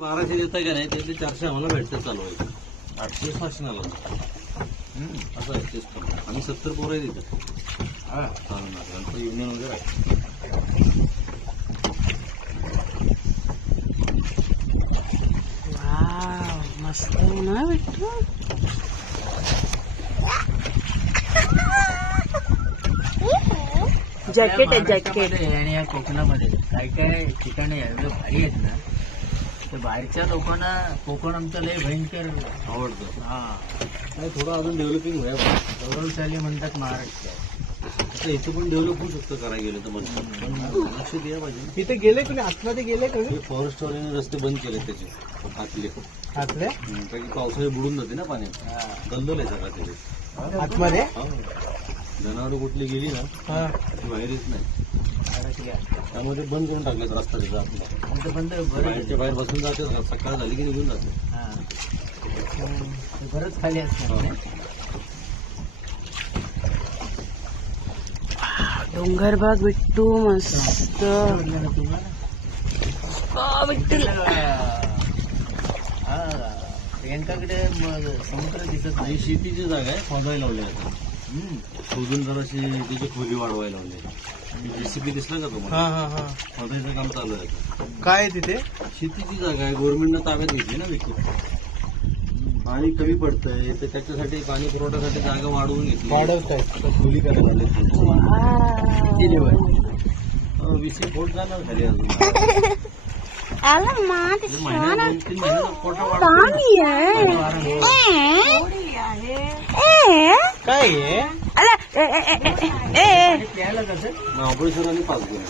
1200 देता का नाही त्यातले 400 आम्हाला भेटतात चालू आहे. 800 शासनाला असं आहे सिस्टम. आम्ही 70 पोरं आहे तिथं. हा चालणार युनियन वगैरे आहे. मस्त आहे ना बिट्टू. जॅकेट आहे जॅकेट. आणि या कोकणामध्ये काही काही ठिकाणी एवढे भारी आहेत ना, तर बाहेरच्या लोकांना कोकण आमचं लय भयंकर आवडतं. हा नाही थोडं अजून डेव्हलपिंग व्हावं. गौरवशाली म्हणतात महाराष्ट्र. आता इथं पण डेव्हलप होऊ शकतं करायला गेलं तर. पण लक्ष द्या पाहिजे. तिथे गेले कोणी आतमध्ये गेले का फॉरेस्टवाल्याने रस्ते बंद केले त्याचे आतले. आतल्या कारण की पावसाळी बुडून जाते ना पाण्यात. दलदल आहे सगळा त्याचे आतमध्ये. जनावर कुठली गेली ना हा ती बाहेर येत नाही. त्यामध्ये बंद करून टाकलेत रस्ता त्याचा आपला. आमचं बंद बरं बाहेरच्या बाहेर बसून जाते. सकाळ झाली की निघून जाते. हा ते बरंच खाली असतं. डोंगर बाग बिट्टू मस्त. प्रियंकाकडे समुद्र दिसत आणि नाही. शेतीची जागा आहे. खोदायला लावली आता. शोधून जराशी त्याची खोली वाढवायला लावली. जेसीबी दिसला का तुम्हाला? हा हा हा. खोदायचं काम चालू आहे आता. काय आहे तिथे? शेतीची जागा आहे. गव्हर्नमेंटनं ताब्यात घेतली ना विकून. पाणी कमी पडतंय तर त्याच्यासाठी पाणी पुरवठ्यासाठी जागा वाढवून घेतली. वाढवत आहे. आता खोली करायला लागली. 20 फूट जाणार खाली अजून. आला मा ते महिन्यात 2-3 महिन्यात कोटा वाढतो. पाणी आहे. काय आहे? आला प्यायला कसं महाबळेश्वराने पास केलं.